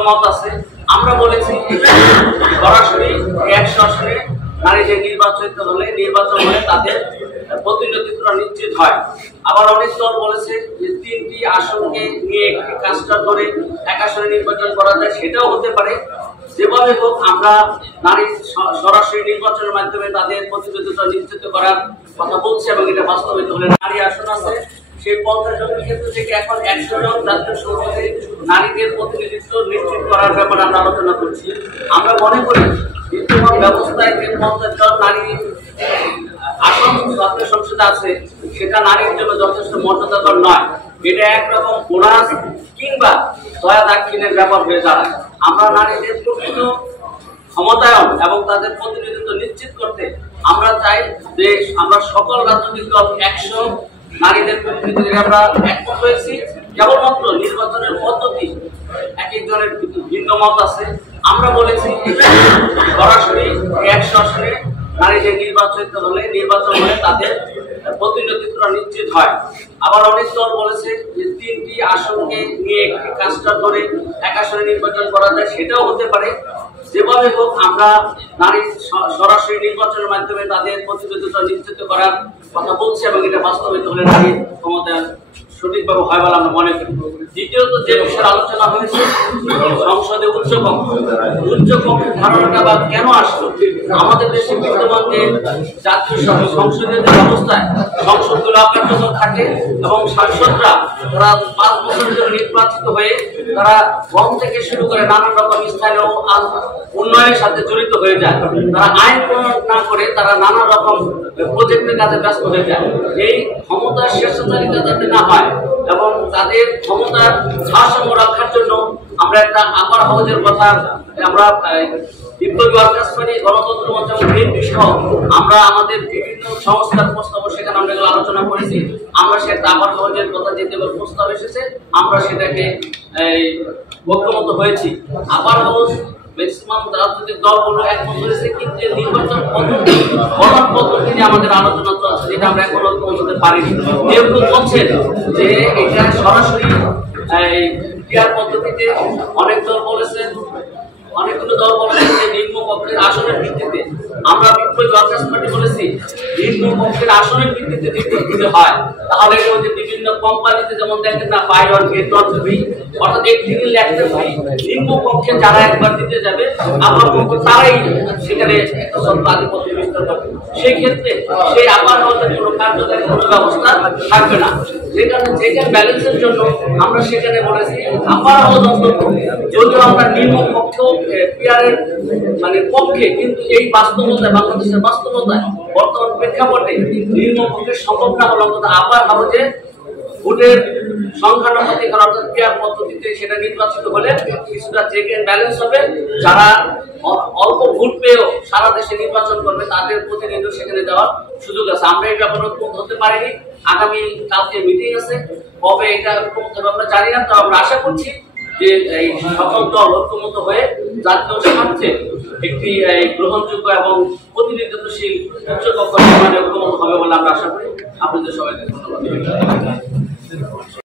ভিন্নমত আছে। আমরা বলেছি সরাসরি 100 আসনে নারীদের নির্বাচন হলে তাদের প্রতিনিধিত্ব নিশ্চিত হয়। আবার অনেক দল বলেছে যে 3টি আসনকে নিয়ে একটি কাজটা করে এক আসনে নির্বাচন করা যায়, সেটাও হতে পারে। যেভাবে হোক আমরা নারী সরাসরি নির্বাচনের মাধ্যমে তাদের প্রতিনিধিত্ব নিশ্চিত করার কথা বলছি এবং এটা বাস্তবায়িত হলে নারী আসন আছে সেই 50 জনের ক্ষেত্র থেকে এখন 100 জন জাতীয় সংসদে নারীদের প্রতিনিধিত্ব নিশ্চিত করার ব্যাপারে আমরা আলোচনা করছি। আমরা মনে করি বিদ্যমান ব্যবস্থায় যে 50 জন নারী আসন জাতীয় সংসদে আছে সেটা নারীর জন্য যথেষ্ট মর্যাদাকর নয়। এটা একরকম বোনাস কিংবা দয়া দাক্ষিণের ব্যাপার হয়ে দাঁড়ায়। আমরা নারীদের প্রকৃত ক্ষমতায়ন এবং তাদের প্রতিনিধিত্ব নিশ্চিত করতে আমরা চাই যে আমরা সকল রাজনৈতিক দল 100 নারীদের প্রতিনিধি আমরা একমত হয়েছি। কেবলমাত্র নির্বাচনের পদ্ধতি এক একজনের ভিন্ন মত আছে। আমরা বলেছি সরাসরি 100 আসনে নারীদের নির্বাচন হলে তাদের প্রতিনিধিত্ব নিশ্চিত হয়। আবার অনেক দল বলেছে যে 3টি আসনকে নিয়ে একটি কাজটা করে এক আসনে নির্বাচন করা যায়, সেটাও হতে পারে। যেভাবে হোক আমরা নারী সরাসরি নির্বাচনের মাধ্যমে তাদের প্রতিনিধিত্ব নিশ্চিত করার কথা বলছি এবং এটা বাস্তবায়িত হলে নারীর ক্ষমতা সঠিকভাবে হয় বলে আমরা মনে করি। দ্বিতীয়ত যে বিষয়ের আলোচনা হয়েছে সংসদে উচ্চকক্ষের ধারণাটা বা কেন আসলো। আমাদের দেশে বিদ্যমান যে জাতীয় সংসদের যে অবস্থায় সংসদগুলো অকার্যকর থাকে এবং সাংসদরা তারা 5 বছরের জন্য নির্বাচিত হয়ে তারা গণ থেকে শুরু করে নানান রকম স্থানীয় উন্নয়নের সাথে জড়িত হয়ে যায়। তারা আইন প্রণয়ন না করে তারা নানা রকম প্রজেক্টের কাজে ব্যস্ত হয়ে যায়। এই ক্ষমতার স্বেচ্ছাচারিতা যাতে না হয় এবং তাদের ক্ষমতার ভারসাম্য রক্ষার জন্য আমরা একটা আপার হাউজের কথা আমরা বিপ্লবী ওয়ার্কার্স পার্টি, গণতন্ত্র মঞ্চ এবং বিএনপি সহ আমরা আমাদের বিভিন্ন সংস্কার প্রস্তাব সেখানে আমরা এগুলো আলোচনা করেছি। আমরা সেটা আপার হাউজের কথা যেতে প্রস্তাব এসেছে আমরা সেটাকে ঐক্যমত হয়েছি। আপার হাউস ম্যাক্সিমাম রাজনৈতিক দলগুলো একমত হয়েছে, কিন্তু নির্বাচন পদ্ধতি নিয়ে আমাদের আলোচনা চলছে যেটা আমরা এখনো ঐক্যমত হতে পারিনি। কেউ কেউ বলছেন যে এটা সরাসরি ক্রিয়ার পদ্ধতিতে অনেকগুলো দল বলেছেন যে নিম্ন কক্ষের আসনের ভিত্তিতে। আমরা বিপ্লবী ওয়ার্কার্স পার্টি বলেছি নিম্ন কক্ষের আসনের ভিত্তিতে দিতে হয়, তাহলে বিভিন্ন কোম্পানিতে যেমন দেখেন না buy one get one free, অর্থাৎ একদিকে লেখতে ফ্রি, নিম্ন কক্ষে যারা একবার দিতে যাবে আপার কক্ষ তারাই সেখানে একটা সত্য আধিপত্য বিস্তার করবে। সেই ক্ষেত্রে সেই আপার হাউসের কোনো কার্যকারী কোনো ব্যবস্থা থাকবে না। যেখানে ব্যালেন্সের জন্য আমরা সেখানে বলেছি আপার হাউস অন্তত যদিও আমরা নিম্ন কক্ষেও পিয়ারের পক্ষে, কিন্তু এই বাস্তবতায় বাংলাদেশের বাস্তবতায় বর্তমান প্রেক্ষাপটে নিম্ন কক্ষের সম্ভব না হলে অন্তত আপার হাউসে ভোটের সংখ্যানুপাতিক অর্থাৎ পিয়ার পদ্ধতিতে সেটা নির্বাচিত হলে কিছুটা চেক এন্ড ব্যালেন্স হবে। যারা অল্প ভোট পেয়েও সারা দেশে নির্বাচন করবে তাদের প্রতিনিধিত্ব সেখানে দেওয়ার সুযোগ আছে। আমরা এই ব্যাপারে ঐক্যমত হতে পারিনি। আগামী কালকে মিটিং আছে, কবে এটা ঐক্যমত হবে আমরা জানি না, তো আমরা আশা করছি যে এই সকল দল ঐক্যমত হয়ে জাতীয় স্বার্থে একটি গ্রহণযোগ্য এবং প্রতিনিধিত্বশীল উচ্চকক্ষ নির্মাণে ঐক্যমত হবে বলে আমরা আশা করি। আপনাদের সবাইকে ধন্যবাদ।